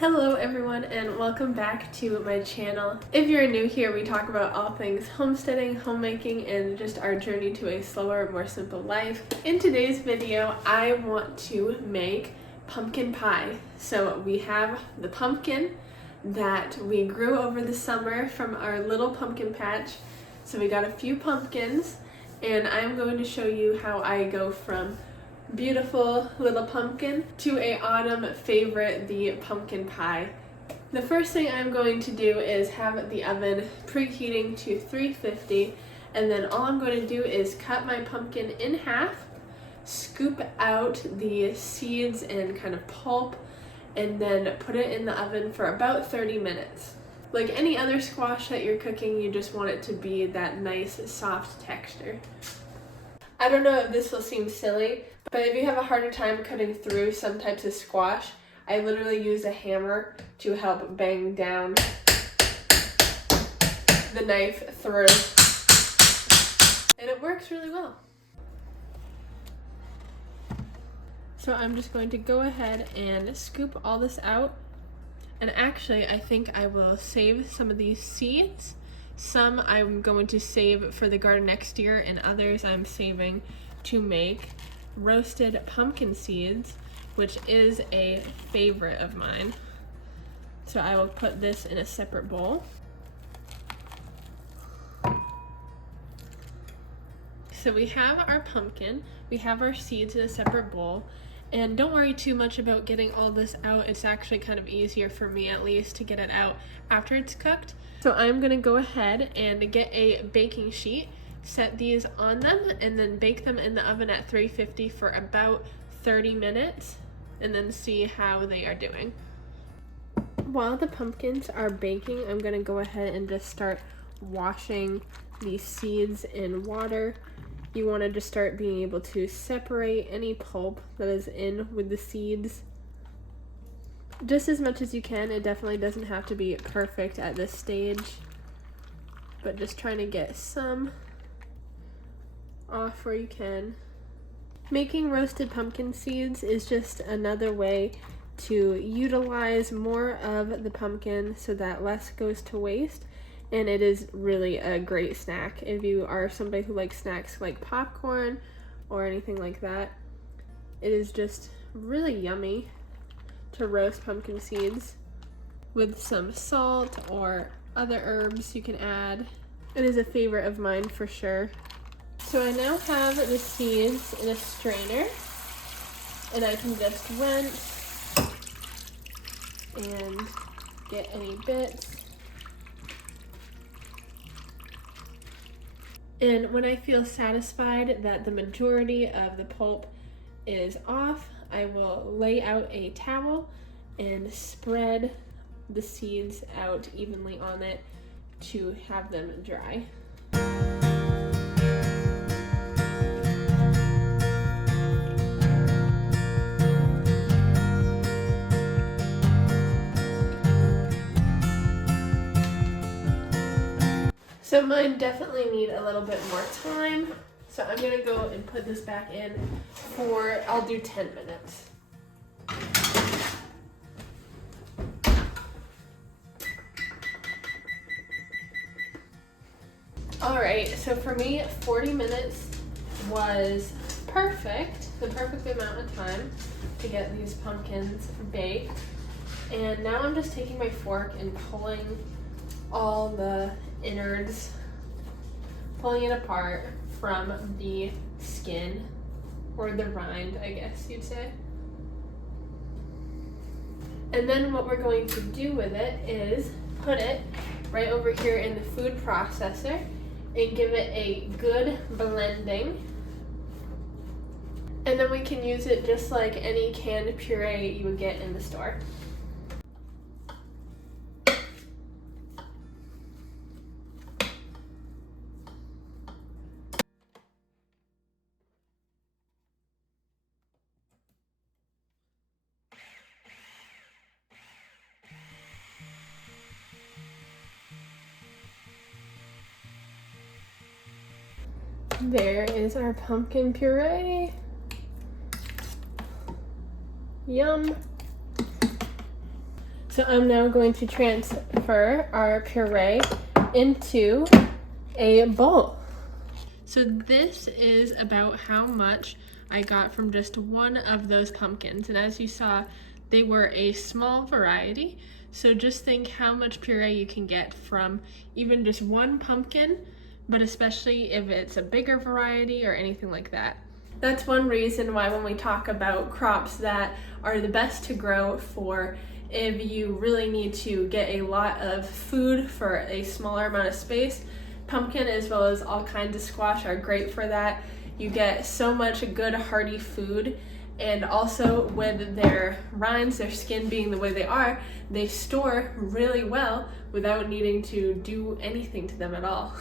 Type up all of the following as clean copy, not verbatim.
Hello everyone and welcome back to my channel. If you're new here, we talk about all things homesteading, homemaking, and just our journey to a slower, more simple life. In today's video, I want to make pumpkin pie. So we have the pumpkin that we grew over the summer from our little pumpkin patch. So we got a few pumpkins and I'm going to show you how I go from beautiful little pumpkin to a autumn favorite, the pumpkin pie. The first thing I'm going to do is have the oven preheating to 350, and then all I'm going to do is cut my pumpkin in half, scoop out the seeds and kind of pulp, and then put it in the oven for about 30 minutes. Like any other squash that you're cooking, you just want it to be that nice soft texture. I don't know if this will seem silly, but if you have a harder time cutting through some types of squash, I literally use a hammer to help bang down the knife through. And it works really well. So I'm just going to go ahead and scoop all this out. And actually, I think I will save some of these seeds. Some I'm going to save for the garden next year, and others I'm saving to make roasted pumpkin seeds, which is a favorite of mine. So I will put this in a separate bowl. So we have our pumpkin, we have our seeds in a separate bowl, and don't worry too much about getting all this out. It's actually kind of easier for me, at least, to get it out after it's cooked. So I'm gonna go ahead and get a baking sheet, set these on them, and then bake them in the oven at 350 for about 30 minutes, and then see how they are doing. While the pumpkins are baking, I'm gonna go ahead and just start washing these seeds in water. You wanna just start being able to separate any pulp that is in with the seeds just as much as you can. It definitely doesn't have to be perfect at this stage, but just trying to get some off where you can. Making roasted pumpkin seeds is just another way to utilize more of the pumpkin so that less goes to waste, and it is really a great snack if you are somebody who likes snacks like popcorn or anything like that. It is just really yummy to roast pumpkin seeds with some salt or other herbs you can add. It is a favorite of mine for sure. So I now have the seeds in a strainer, and I can just rinse and get any bits. And when I feel satisfied that the majority of the pulp is off, I will lay out a towel and spread the seeds out evenly on it to have them dry. So mine definitely need a little bit more time. So I'm gonna go and put this back in for, I'll do 10 minutes. All right, so for me, 40 minutes was perfect, the perfect amount of time to get these pumpkins baked. And now I'm just taking my fork and pulling all the innards, pulling it apart from the skin, or the rind, I guess you'd say. And then what we're going to do with it is put it right over here in the food processor and give it a good blending. And then we can use it just like any canned puree you would get in the store. There is our pumpkin puree. Yum. So I'm now going to transfer our puree into a bowl. So this is about how much I got from just one of those pumpkins. And as you saw, they were a small variety. So just think how much puree you can get from even just one pumpkin, but especially if it's a bigger variety or anything like that. That's one reason why when we talk about crops that are the best to grow for if you really need to get a lot of food for a smaller amount of space, pumpkin as well as all kinds of squash are great for that. You get so much good hearty food, and also with their rinds, their skin being the way they are, they store really well without needing to do anything to them at all.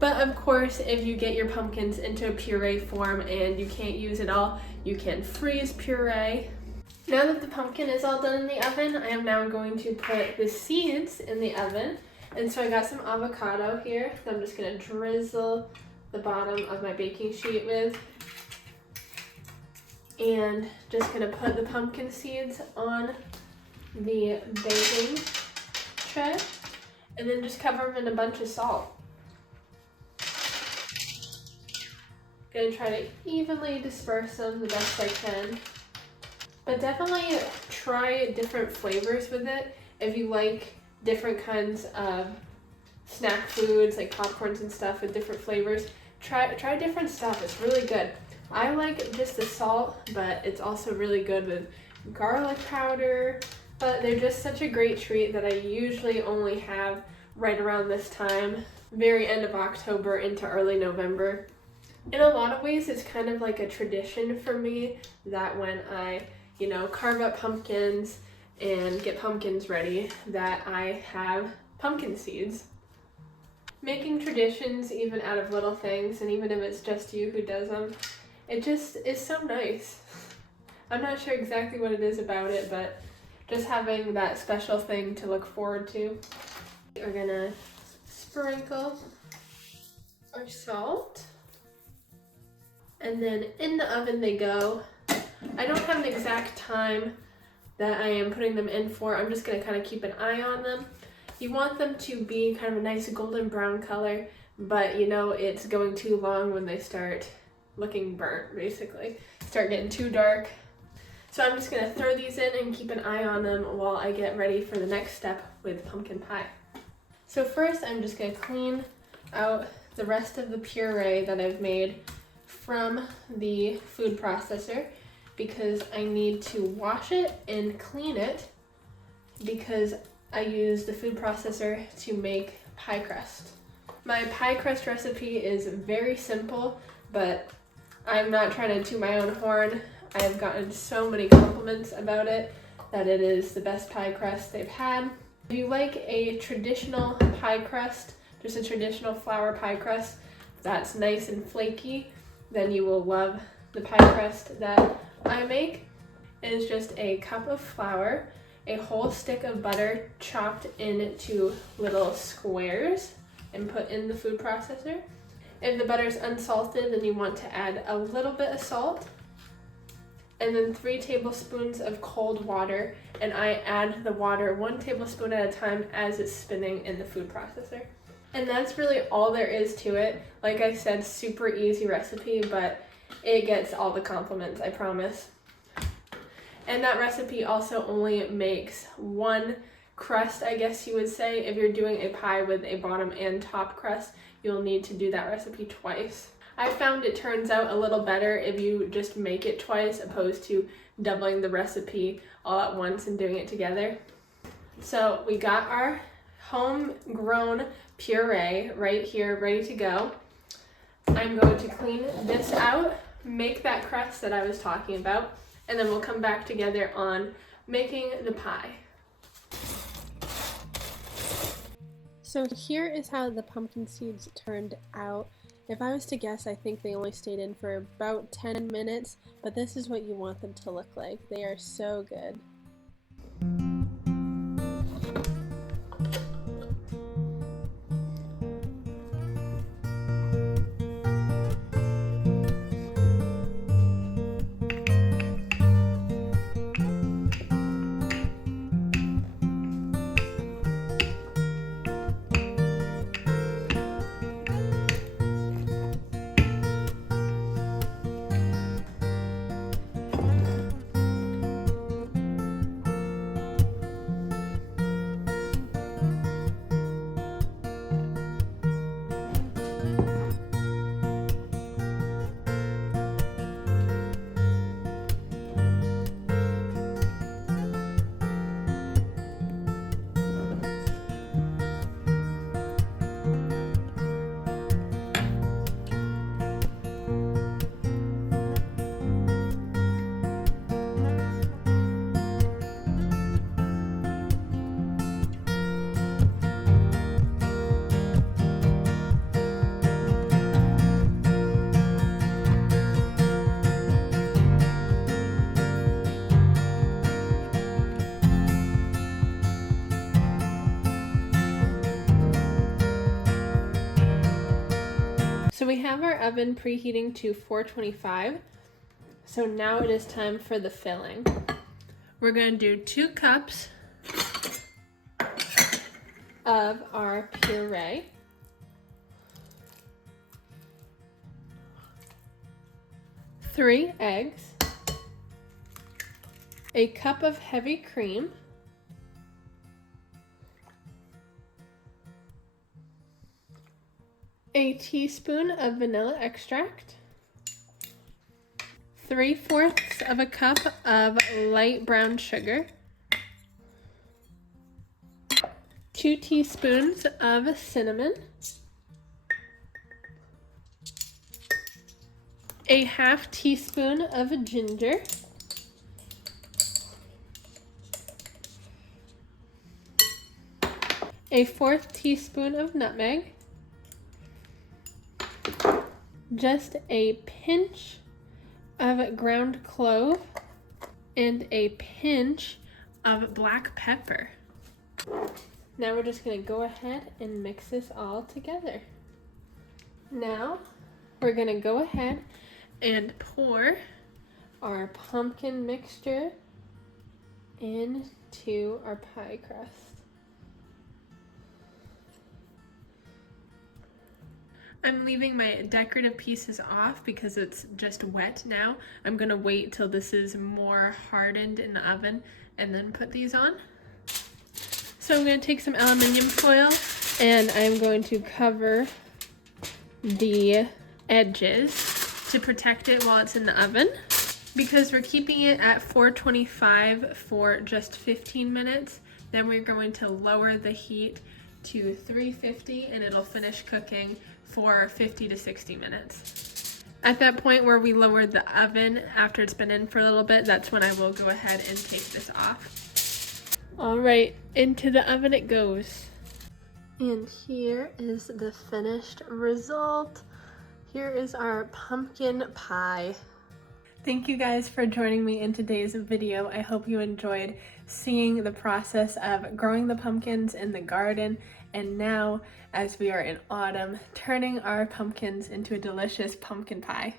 But of course, if you get your pumpkins into a puree form and you can't use it all, you can freeze puree. Now that the pumpkin is all done in the oven, I am now going to put the seeds in the oven. And so I got some avocado here that I'm just gonna drizzle the bottom of my baking sheet with. And just gonna put the pumpkin seeds on the baking tray and then just cover them in a bunch of salt. Gonna try to evenly disperse them the best I can. But definitely try different flavors with it. If you like different kinds of snack foods like popcorns and stuff with different flavors, try different stuff. It's really good. I like just the salt, but it's also really good with garlic powder. But they're just such a great treat that I usually only have right around this time, very end of October into early November. In a lot of ways, it's kind of like a tradition for me that when I carve up pumpkins and get pumpkins ready, that I have pumpkin seeds. Making traditions even out of little things, and even if it's just you who does them, it just is so nice. I'm not sure exactly what it is about it, but just having that special thing to look forward to. We're gonna sprinkle our salt, and then in the oven they go. I don't have an exact time that I am putting them in for. I'm just gonna kind of keep an eye on them. You want them to be kind of a nice golden brown color, but it's going too long when they start looking burnt, basically. Start getting too dark. So I'm just gonna throw these in and keep an eye on them while I get ready for the next step with pumpkin pie. So first I'm just gonna clean out the rest of the puree that I've made from the food processor, because I need to wash it and clean it because I use the food processor to make pie crust. My pie crust recipe is very simple, but I'm not trying to toot my own horn. I have gotten so many compliments about it that it is the best pie crust they've had. If you like a traditional pie crust, just a traditional flour pie crust that's nice and flaky, then you will love the pie crust that I make. It is just a cup of flour, a whole stick of butter chopped into little squares and put in the food processor. If the butter is unsalted, then you want to add a little bit of salt, and then 3 tablespoons of cold water, and I add the water 1 tablespoon at a time as it's spinning in the food processor. And that's really all there is to it. Like I said, super easy recipe, but it gets all the compliments, I promise. And that recipe also only makes one crust, I guess you would say. If you're doing a pie with a bottom and top crust, you'll need to do that recipe twice. I found it turns out a little better if you just make it twice opposed to doubling the recipe all at once and doing it together. So we got our homegrown puree right here, ready to go. I'm going to clean this out, make that crust that I was talking about, and then we'll come back together on making the pie. So here is how the pumpkin seeds turned out. If I was to guess, I think they only stayed in for about 10 minutes, but this is what you want them to look like. They are so good. So we have our oven preheating to 425. So now it is time for the filling. We're going to do 2 cups of our puree. 3 eggs. A cup of heavy cream. A teaspoon of vanilla extract. 3/4 of a cup of light brown sugar. 2 teaspoons of cinnamon. A 1/2 teaspoon of ginger. A 1/4 teaspoon of nutmeg. Just a pinch of ground clove and a pinch of black pepper. Now we're just going to go ahead and mix this all together. Now we're going to go ahead and pour our pumpkin mixture into our pie crust. I'm leaving my decorative pieces off because it's just wet now. I'm gonna wait till this is more hardened in the oven and then put these on. So I'm gonna take some aluminum foil and I'm going to cover the edges to protect it while it's in the oven. Because we're keeping it at 425 for just 15 minutes, then we're going to lower the heat to 350 and it'll finish cooking for 50 to 60 minutes. At that point where we lowered the oven after it's been in for a little bit, that's when I will go ahead and take this off. All right, into the oven it goes. And here is the finished result. Here is our pumpkin pie. Thank you guys for joining me in today's video. I hope you enjoyed seeing the process of growing the pumpkins in the garden, and now, as we are in autumn, turning our pumpkins into a delicious pumpkin pie.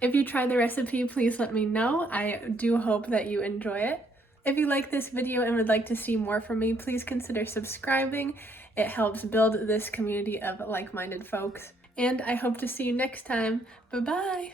If you tried the recipe, please let me know. I do hope that you enjoy it. If you like this video and would like to see more from me, please consider subscribing. It helps build this community of like-minded folks. And I hope to see you next time. Bye-bye!